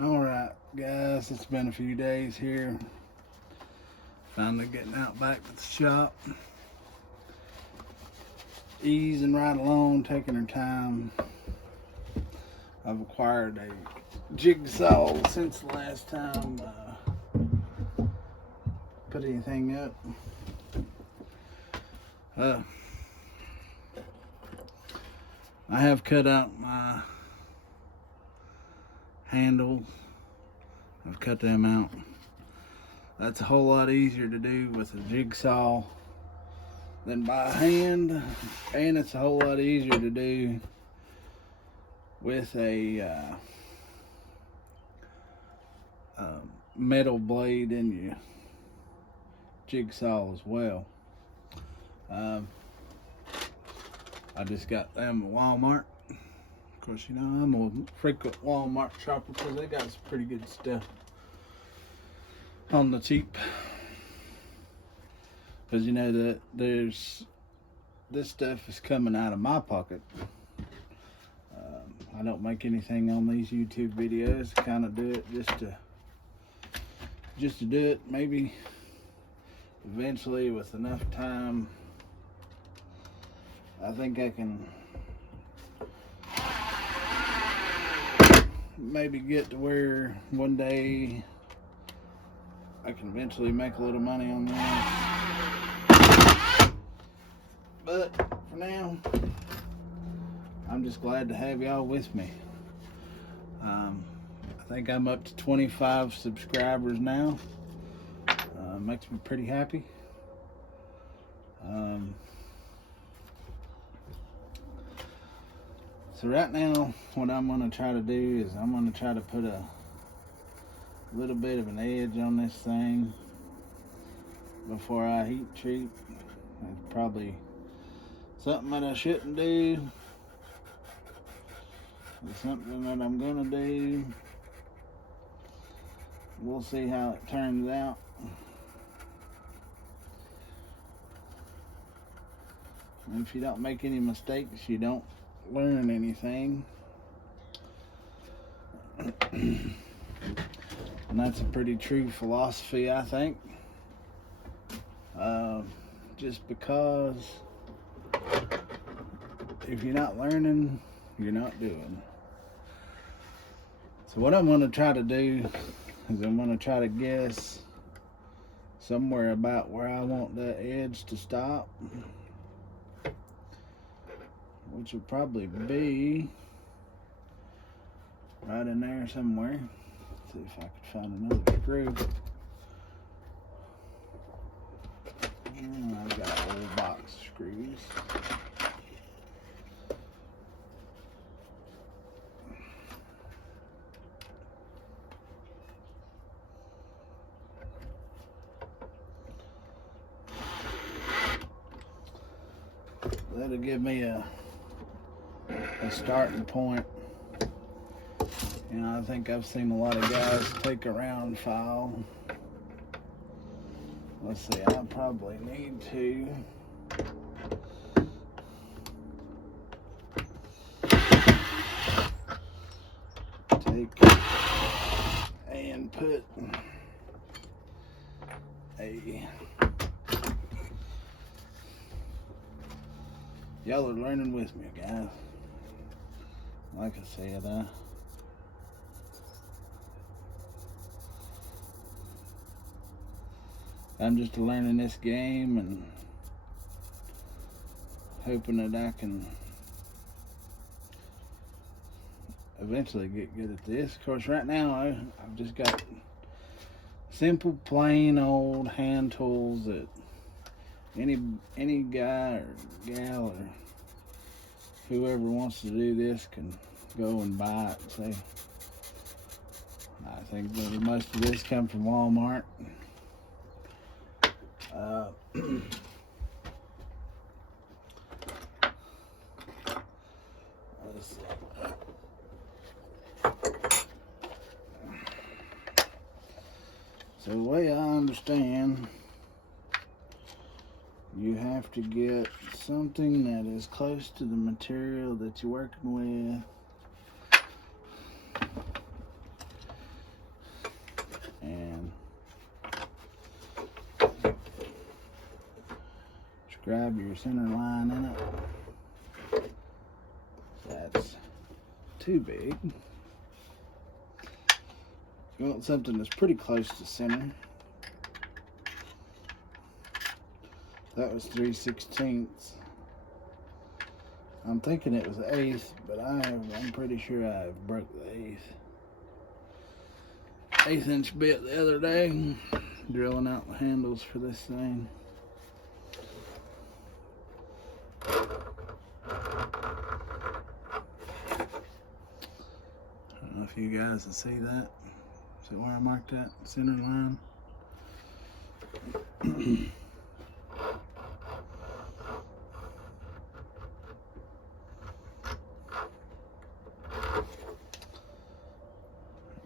Alright guys, it's been a few days here. Finally getting out back to the shop. Easing right along, taking her time. I've acquired a jigsaw since the last time put anything up. I have cut out my handles. I've cut them out. That's a whole lot easier to do with a jigsaw than by hand, and it's a whole lot easier to do with a metal blade in your jigsaw as well. I just got them at Walmart. Of course, you know, I'm a frequent Walmart shopper because they got some pretty good stuff on the cheap. Because you know that this stuff is coming out of my pocket. I don't make anything on these YouTube videos. I kind of do it just to do it. Maybe eventually, with enough time, I think I can maybe get to where one day I can eventually make a little money on that. But for now, I'm just glad to have y'all with me. I think I'm up to 25 subscribers now. Makes me pretty happy. So right now, what I'm going to try to do is I'm going to try to put a little bit of an edge on this thing before I heat treat. It's probably something that I shouldn't do. It's something that I'm going to do. We'll see how it turns out. And if you don't make any mistakes, you don't learn anything. And that's a pretty true philosophy, I think. Just because if you're not learning, you're not doing. So what I'm going to try to do is I'm going to try to guess somewhere about where I want the edge to stop, which will probably be right in there somewhere. Let's see if I could find another screw. I've got a little box of screws. That'll give me a starting point. You know, I think I've seen a lot of guys take a round file. Let's see, I probably need to take and put a... Y'all are learning with me, guys. Like I said, I'm just learning this game and hoping that I can eventually get good at this. Of course, right now I've just got simple, plain old hand tools that any guy or gal or whoever wants to do this can go and buy it. So I think that most of this come from Walmart. Let's see. So the way I understand, you have to get something that is close to the material that you're working with. grab your center line in it. That's too big. You want something that's pretty close to center. That was 3/16. I'm thinking it was 1/8, but I'm pretty sure I broke the 1/8 inch bit the other day, drilling out the handles for this thing. I don't know if you guys can see that. See where I marked that center line?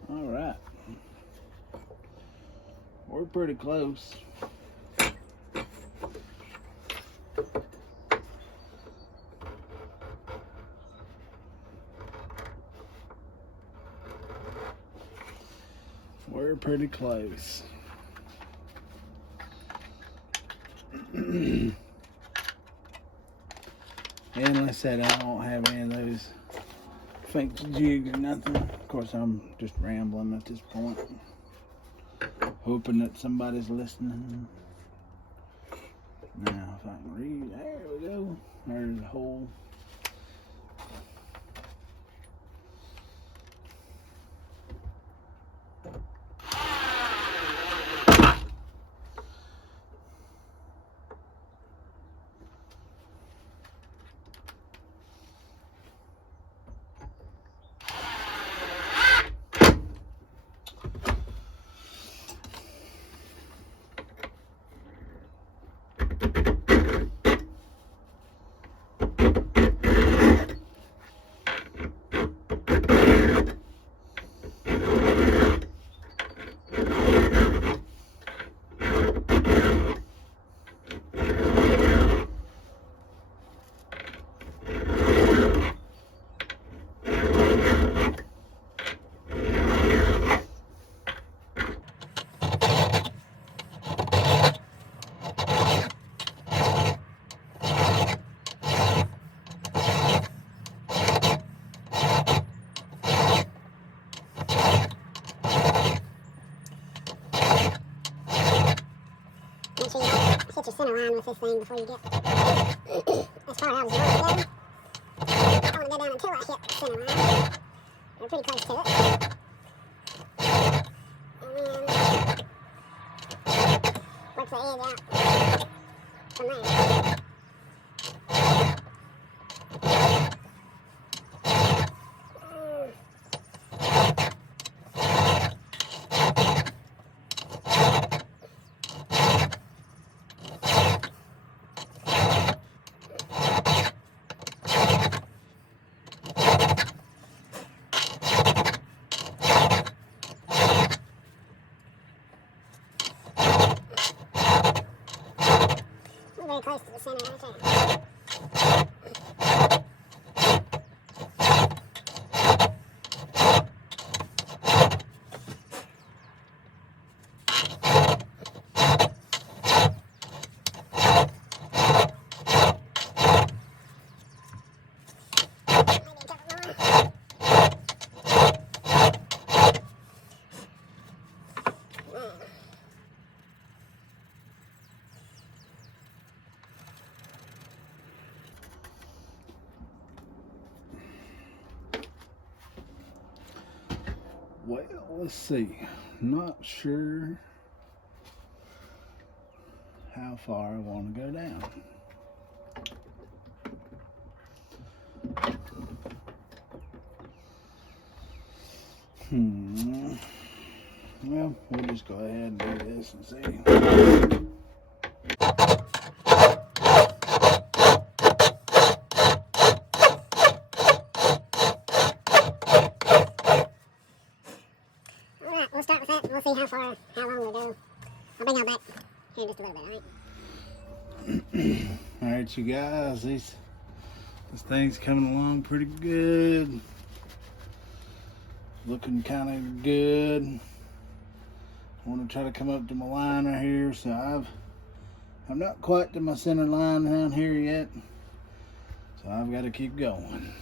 All right, we're pretty close. We're pretty close. And like I said, I don't have any of those fancy jigs or nothing. Of course, I'm just rambling at this point, hoping that somebody's listening. Now, if I can read, there we go. There's the hole. Make sure you hit your center line with this thing before you get as far as you want to go. I don't want to go down until I hit the center line. We're pretty close to it. And then work the edge out from there. Very close to the center right there. Well, let's see. Not sure how far I want to go down. Well, we'll just go ahead and do this and see. Alright, we'll start with that and we'll see how long we'll go. I'll bring y'all back here in just a little bit, alright? Alright, you guys, this thing's coming along pretty good. Looking kind of good. I want to try to come up to my line right here, so I've I'm not quite to my center line around here yet, so I've got to keep going.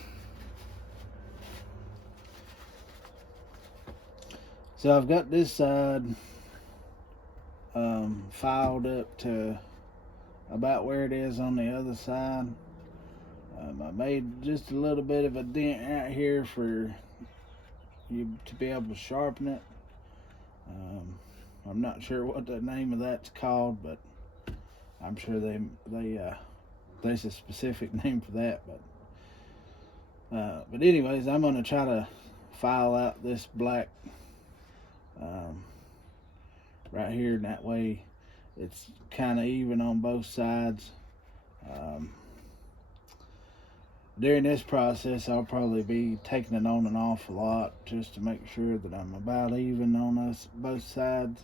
So I've got this side filed up to about where it is on the other side. I made just a little bit of a dent right here for you to be able to sharpen it. I'm not sure what the name of that's called, but I'm sure there's a specific name for that. But anyways, I'm gonna try to file out this black right here, and that way it's kind of even on both sides. During this process, I'll probably be taking it on and off a lot just to make sure that I'm about even on both sides.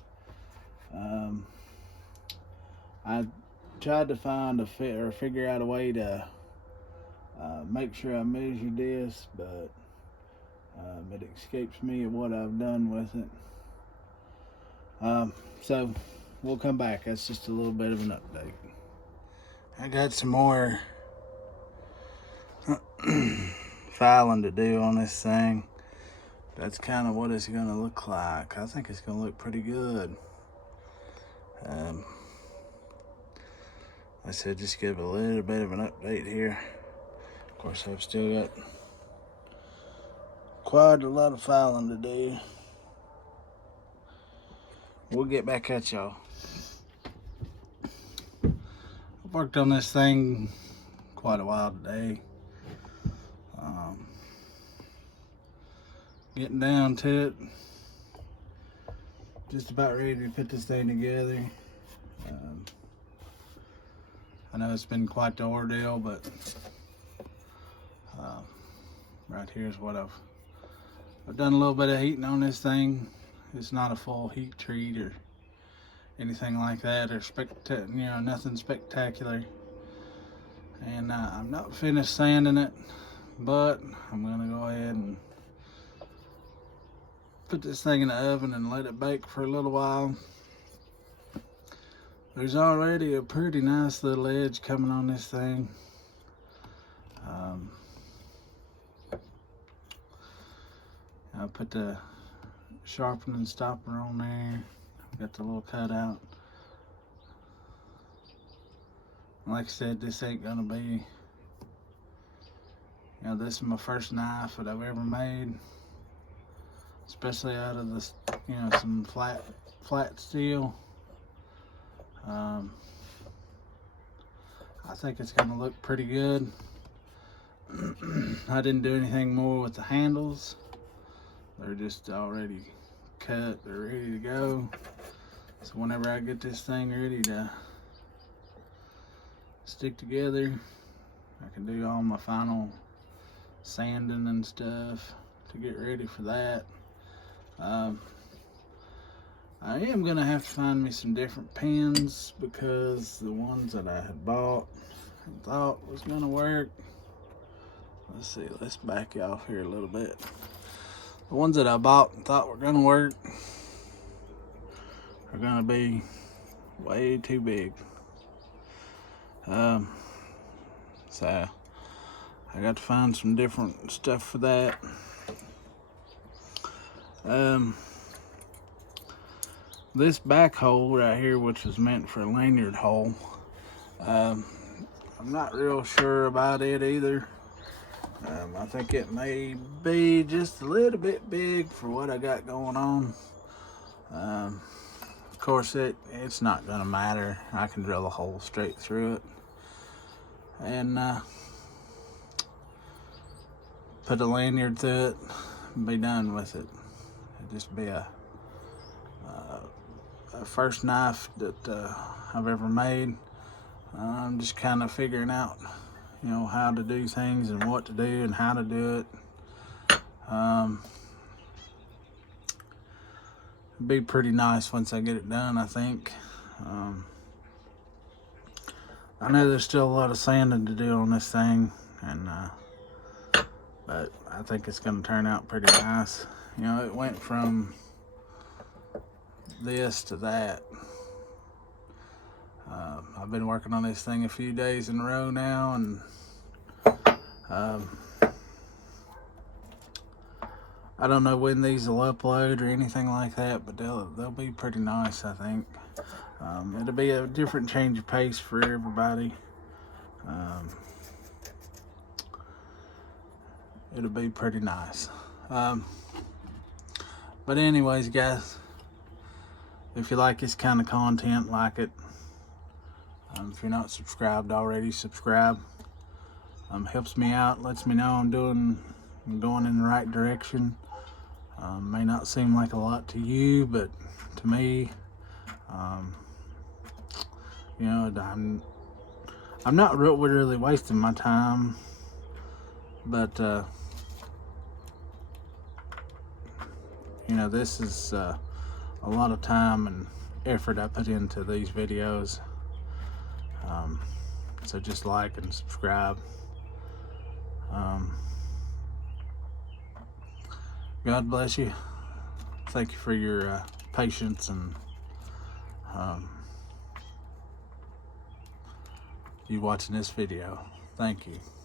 I tried to find figure out a way to make sure I measure this, but it escapes me of what I've done with it. So we'll come back. That's just a little bit of an update. I got some more filing to do on this thing. That's kind of what it's going to look like. I think it's going to look pretty good. I said just give a little bit of an update here. Of course, I've still got quite a lot of filing to do. We'll get back at y'all. I've worked on this thing quite a while today. Getting down to it. Just about ready to put this thing together. I know it's been quite the ordeal, but right here's what I've done a little bit of heating on this thing. It's not a full heat treat or anything like that, or nothing spectacular. And I'm not finished sanding it, but I'm gonna go ahead and put this thing in the oven and let it bake for a little while. There's already a pretty nice little edge coming on this thing. I put the sharpening stopper on there. Got the little cutout. Like I said, this ain't gonna be, this is my first knife that I've ever made, especially out of this, some flat steel. I think it's gonna look pretty good. I didn't do anything more with the handles. They're just already cut, they're ready to go. So whenever I get this thing ready to stick together, I can do all my final sanding and stuff to get ready for that. I am gonna have to find me some different pins, because the ones that I had bought and thought was gonna work. Let's see, let's back you off here a little bit. The ones that I bought and thought were gonna work are gonna be way too big. So I got to find some different stuff for that. This back hole right here, which was meant for a lanyard hole, I'm not real sure about it either. I think it may be just a little bit big for what I got going on. Of course, it's not gonna matter. I can drill a hole straight through it and put a lanyard through it and be done with it. It'd just be a first knife that I've ever made. I'm just kind of figuring out, how to do things and what to do and how to do it. It'd be pretty nice once I get it done, I think. I know there's still a lot of sanding to do on this thing, and but I think it's going to turn out pretty nice. It went from this to that. I've been working on this thing a few days in a row now, and I don't know when these will upload or anything like that, but they'll be pretty nice, I think. It'll be a different change of pace for everybody. It'll be pretty nice. But anyways, guys, if you like this kind of content, like it. If you're not subscribed already, subscribe. Helps me out, lets me know I'm going in the right direction. May not seem like a lot to you, but to me, you know, I'm not really wasting my time, but you know, this is a lot of time and effort I put into these videos. So just like and subscribe. God bless you. Thank you for your patience and you watching this video. Thank you.